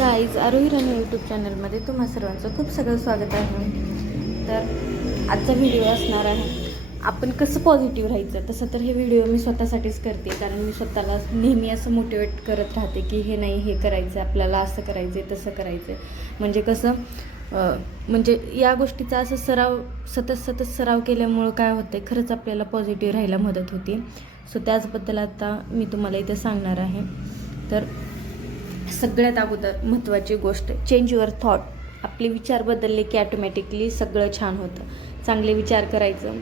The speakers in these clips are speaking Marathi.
गाईज आरोही राणी यूट्यूब चॅनलमध्ये तुम्हा सर्वांचं खूप सगळं स्वागत आहे. तर आजचा व्हिडिओ असणार आहे. आपण कसं पॉझिटिव्ह राहायचं? तसं तर हे व्हिडिओ मी स्वतःसाठीच करते. कारण मी स्वतःला नेहमी असं मोटिवेट करत राहते की हे नाही हे करायचं आपल्याला असं करायचं आहे तसं करायचं आहे म्हणजे कसं म्हणजे या गोष्टीचा असं सराव सतत सतत सराव केल्यामुळं काय होतं आहे खरंच आपल्याला पॉझिटिव्ह राहायला मदत होती. सो त्याचबद्दल आता मी तुम्हाला इथे सांगणार आहे. तर सगळ्यात अगोदर महत्त्वाची गोष्ट चेंज युअर थॉट आपले विचार बदलले की ॲटोमॅटिकली सगळं छान होतं. चांगले विचार करायचं.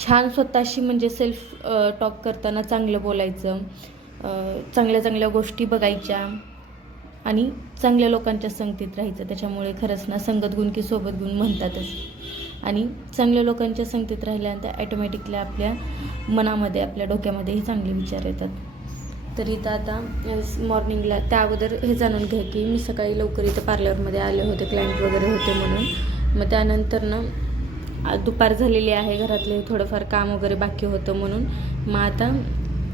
छान स्वतःशी म्हणजे सेल्फ टॉक करताना चांगलं बोलायचं. चांगल्या चांगल्या गोष्टी बघायच्या. आणि चांगल्या लोकांच्या संगतीत राहायचं. त्याच्यामुळे खरंच ना संगत गुण की सोबत गुण म्हणतातच. आणि चांगल्या लोकांच्या संगतीत राहिल्यानंतर ॲटोमॅटिकली आपल्या मनामध्ये आपल्या डोक्यामध्येही चांगले विचार येतात. तर इथं आता मॉर्निंगला त्या अगोदर हे जाणून घ्या की मी सकाळी लवकर इथं पार्लरमध्ये आले होते क्लायंट वगैरे होते म्हणून. मग त्यानंतर ना दुपार झालेली आहे घरातले थोडंफार काम वगैरे बाकी होतं म्हणून. मग आता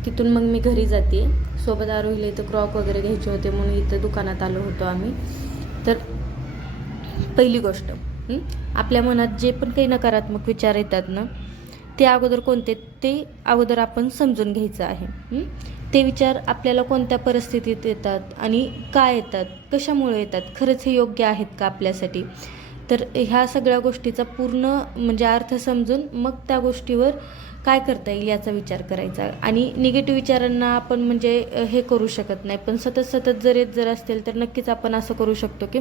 तिथून मग मी घरी जाते. सोबत आरोहीला इथं क्रॉक वगैरे घ्यायचे होते म्हणून इथं दुकानात आलो होतो आम्ही. तर पहिली गोष्ट आपल्या मनात जे पण काही नकारात्मक विचार येतात ना ते अगोदर कोणते ते अगोदर आपण समजून घ्यायचं आहे. ते विचार आपल्याला कोणत्या परिस्थितीत येतात आणि काय येतात कशामुळे येतात खरंच हे योग्य आहेत का आपल्यासाठी? तर ह्या सगळ्या गोष्टीचा पूर्ण म्हणजे अर्थ समजून मग त्या गोष्टीवर काय करता येईल याचा विचार करायचा. आणि निगेटिव्ह विचारांना आपण म्हणजे हे करू शकत नाही. पण सतत सतत जर येत जर असतील तर नक्कीच आपण असं करू शकतो की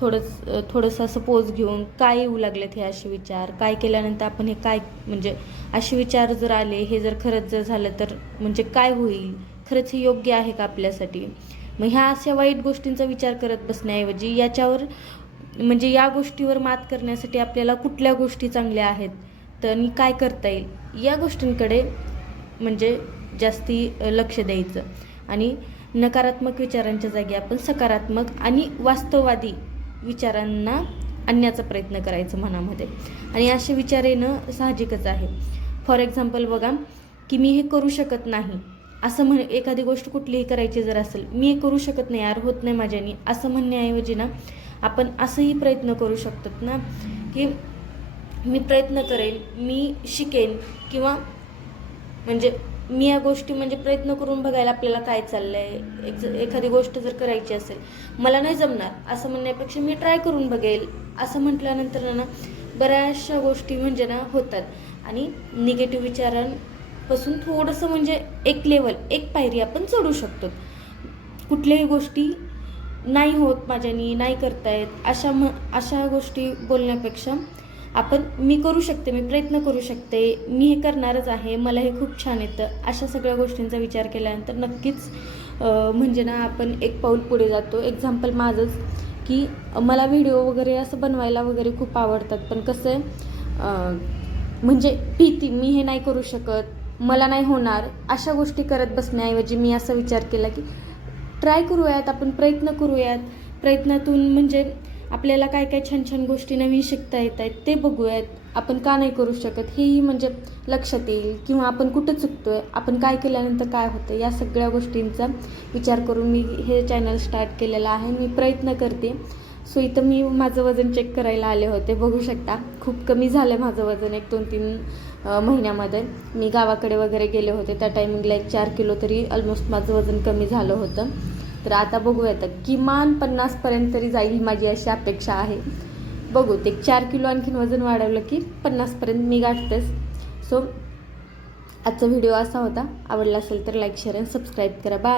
थोडंच थोडंसं असं पोज घेऊन काय येऊ लागलेत हे असे विचार? काय केल्यानंतर आपण हे काय म्हणजे असे विचार जर आले हे जर खरंच जर झालं तर म्हणजे काय होईल? खरंच हे योग्य आहे का आपल्यासाठी? मग ह्या अशा वाईट गोष्टींचा विचार करत बसण्याऐवजी याच्यावर म्हणजे या गोष्टीवर मात करण्यासाठी आपल्याला कुठल्या गोष्टी चांगल्या आहेत? तर आणि काय करता येईल? या गोष्टींकडे म्हणजे जास्ती लक्ष द्यायचं. आणि नकारात्मक विचारांच्या जागी आपण सकारात्मक आणि वास्तववादी विचारांना आणण्याचा प्रयत्न करायचं मनामध्ये. आणि असे विचार येणं साहजिकच आहे. फॉर एक्झाम्पल बघा की मी हे करू शकत नाही. असं म्हण एखादी गोष्ट कुठलीही करायची जर असेल मी हे करू शकत नाही यार होत नाही माझ्यानी. असं म्हणण्याऐवजी ना आपण असंही प्रयत्न करू शकतात ना की मी प्रयत्न करेन मी शिकेन किंवा म्हणजे मी या गोष्टी म्हणजे प्रयत्न करून बघायला आपल्याला काय चाललं आहे एक एखादी गोष्ट जर करायची असेल मला नाही जमणार असं म्हणण्यापेक्षा मी ट्राय करून बघेल असं म्हटल्यानंतर ना बऱ्याचशा गोष्टी म्हणजे ना होतात. आणि निगेटिव्ह विचारांपासून थोडंसं म्हणजे एक लेवल एक पायरी आपण चढू शकतो. कुठल्याही गोष्टी नाही होत माझ्यानी नाही करतायत अशा म अशा गोष्टी बोलण्यापेक्षा आपण मी करू शकते मी प्रयत्न करू शकते मी हे करणारच आहे मला हे खूप छान येतं. अशा सगळ्या गोष्टींचा विचार केल्यानंतर नक्कीच म्हणजे ना आपण एक पाऊल पुढे जातो. एक्झाम्पल माझंच की मला व्हिडिओ वगैरे असं बनवायला वगैरे खूप आवडतात. पण कसं आहे म्हणजे भीती मी हे नाही करू शकत मला नाही होणार अशा गोष्टी करत बसण्याऐवजी मी असा विचार केला की ट्राय करूयात आपण प्रयत्न करूयात. प्रयत्नातून म्हणजे आपल्याला काय काय छान छान गोष्टी नवीन शिकता येत आहेत ते बघूयात. आपण का नाही करू शकत? हेही म्हणजे लक्षात येईल. किंवा आपण कुठं चुकतोय? आपण काय केल्यानंतर काय होतं या सगळ्या गोष्टींचा विचार करून मी हे चॅनल स्टार्ट केलेलं आहे. मी प्रयत्न करते. सो इथं मी माझं वजन चेक करायला आले होते. बघू शकता. खूप कमी झालं आहे माझं वजन एक दोन तीन महिन्यामध्ये. मी गावाकडे वगैरे गेले होते. त्या टायमिंगला एक चार किलो तरी ऑलमोस्ट माझं वजन कमी झालं होतं. तर आता बघूयात किमान पन्नासपर्यंत तरी जाईल माझी अशी अपेक्षा आहे. बघू ते चार किलो आणखीन वजन वाढवलं की पन्नासपर्यंत मी गाठतेच. सो आजचा व्हिडिओ असा होता. आवडला असेल तर लाईक शेअर आणि सबस्क्राईब करा. बाय